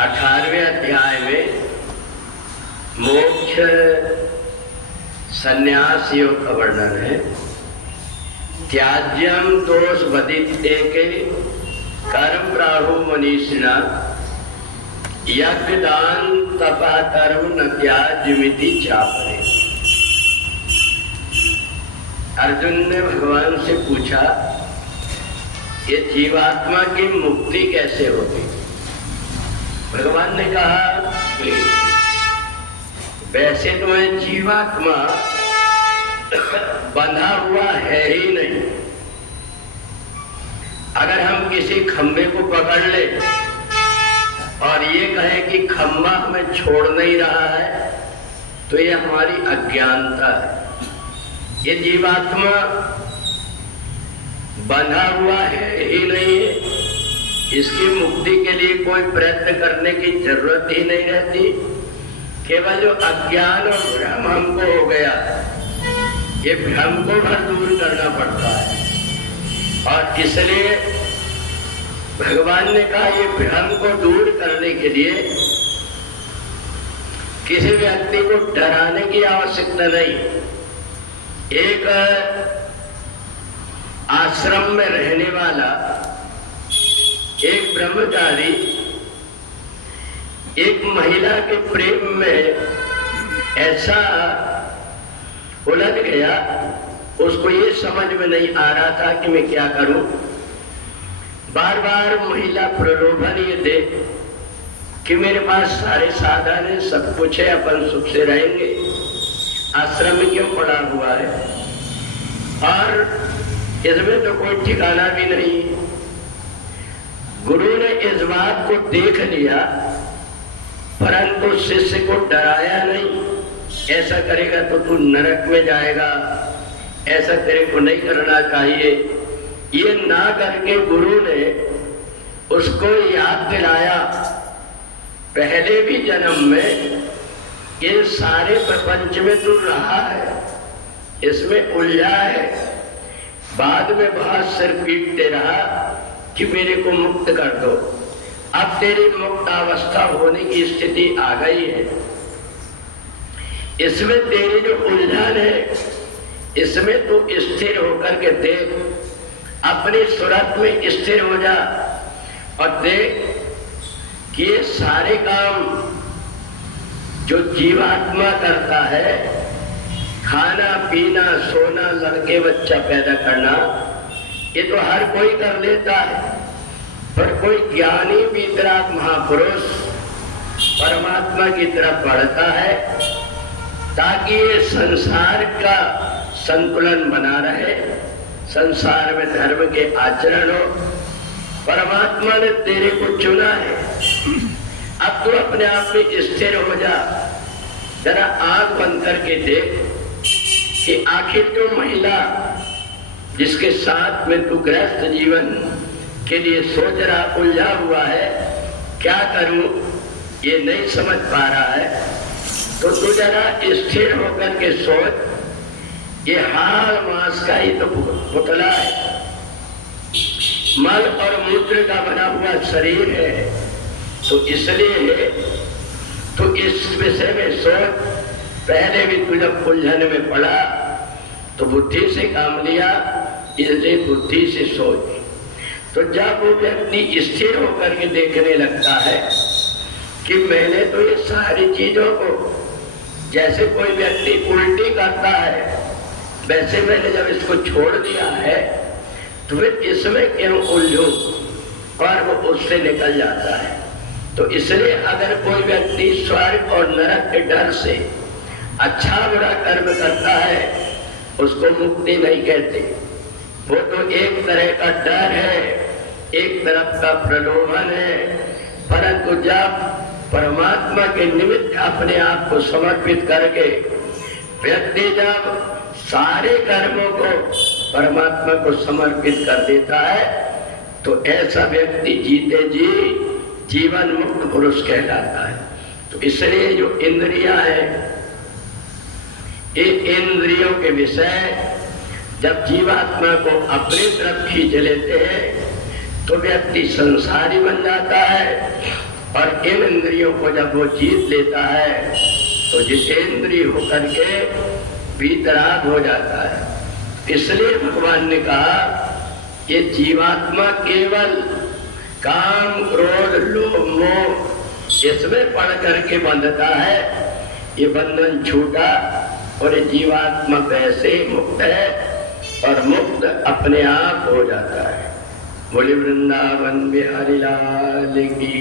18वें अध्याय में मोक्ष संन्यास योग का वर्णन है। त्याज्यम दोष बदिते के कर्म प्राहु मनीषिणा यज्ञ दान तपा कर्म न त्याज्यमिति चापरे। अर्जुन ने भगवान से पूछा, ये जीवात्मा की मुक्ति कैसे होगी? भगवान ने कहा, वैसे तो ये जीवात्मा बंधा हुआ है ही नहीं। अगर हम किसी खंभे को पकड़ ले और ये कहें कि खंभा हमें छोड़ नहीं रहा है, तो ये हमारी अज्ञानता है। ये जीवात्मा बंधा हुआ है ही नहीं है। इसकी मुक्ति के लिए कोई प्रयत्न करने की जरूरत ही नहीं रहती। केवल जो अज्ञान और भ्रम हमको हो गया, ये भ्रम को भर दूर करना पड़ता है। और इसलिए भगवान ने कहा, ये भ्रम को दूर करने के लिए किसी व्यक्ति को डराने की आवश्यकता नहीं। एक आश्रम में रहने वाला एक ब्रह्मचारी एक महिला के प्रेम में ऐसा उलझ गया, उसको ये समझ में नहीं आ रहा था कि मैं क्या करूं। बार बार महिला प्रलोभन ये दे कि मेरे पास सारे साधन है, सब कुछ है, अपन सुख से रहेंगे, आश्रम में क्यों पड़ा हुआ है, और इसमें तो कोई ठिकाना भी नहीं। गुरु ने इस बात को देख लिया, परंतु शिष्य को डराया नहीं। ऐसा करेगा तो तू नरक में जाएगा, ऐसा तेरे को नहीं करना चाहिए। ये ना करके गुरु ने उसको याद दिलाया, पहले भी जन्म में इन सारे प्रपंच में तू रहा है, इसमें उलझा है। बाद में बहुत सिर पीटते रहा कि मेरे को मुक्त कर दो। अब तेरी मुक्त अवस्था होने की स्थिति आ गई है। इसमें तेरी जो उलझन है, इसमें तू स्थिर होकर के देख, अपनी सूरत में स्थिर हो जा और देख कि ये सारे काम जो जीवात्मा करता है, खाना पीना सोना लड़के बच्चा पैदा करना, ये तो हर कोई कर लेता है। पर कोई ज्ञानी वितराग महापुरुष परमात्मा की तरफ बढ़ता है ताकि ये संसार का संतुलन बना रहे, संसार में धर्म के आचरण हो। परमात्मा ने तेरे को चुना है, अब तू अपने आप में स्थिर हो जा। जरा आंख बंद करके देख कि आखिर जो महिला जिसके साथ में तू गृहस्थ जीवन के लिए सोच रहा, उलझा हुआ है, क्या करूं ये नहीं समझ पा रहा है, तो तू जरा स्थिर होकर के सोच। ये हाड़ मांस का ही तो पुतला है, मल और मूत्र का बना हुआ शरीर है, तो इसलिए तो इस विषय में सोच। पहले भी तू जब उलझन में पड़ा तो बुद्धि से काम लिया, इसलिए बुद्धि से सोच। तो जब वो व्यक्ति स्थिर होकर के देखने लगता है कि मैंने तो ये सारी चीजों को, जैसे कोई व्यक्ति उल्टी करता है वैसे मैंने जब इसको छोड़ दिया है, तो फिर इसमें क्यों उलझूं, और वो उससे निकल जाता है। तो इसलिए अगर कोई व्यक्ति स्वर्ग और नरक के डर से अच्छा बुरा कर्म करता है, उसको मुक्ति नहीं कहते। वो तो एक तरह का डर है, एक तरफ का प्रलोभन है। परंतु जब परमात्मा के निमित्त अपने आप को समर्पित करके व्यक्ति जब सारे कर्मों को परमात्मा को समर्पित कर देता है, तो ऐसा व्यक्ति जीते जी जीवन मुक्त पुरुष कहलाता है। तो इसलिए जो इंद्रियां हैं, ये इंद्रियों के विषय जब जीवात्मा को अपनी तरफ खींच लेते हैं तो व्यक्ति संसारी बन जाता है। और इन इंद्रियों को जब वो जीत लेता है तो जितेंद्रिय होकर के वीतराग हो जाता है। इसलिए भगवान ने कहा ये जीवात्मा केवल काम क्रोध लोभ मोह इसमें पड़ करके बंधता है, ये बंधन छूटा और ये जीवात्मा वैसे ही मुक्त है और मुक्त अपने आप हो जाता है। बोले वृंदावन बिहारी लाल की।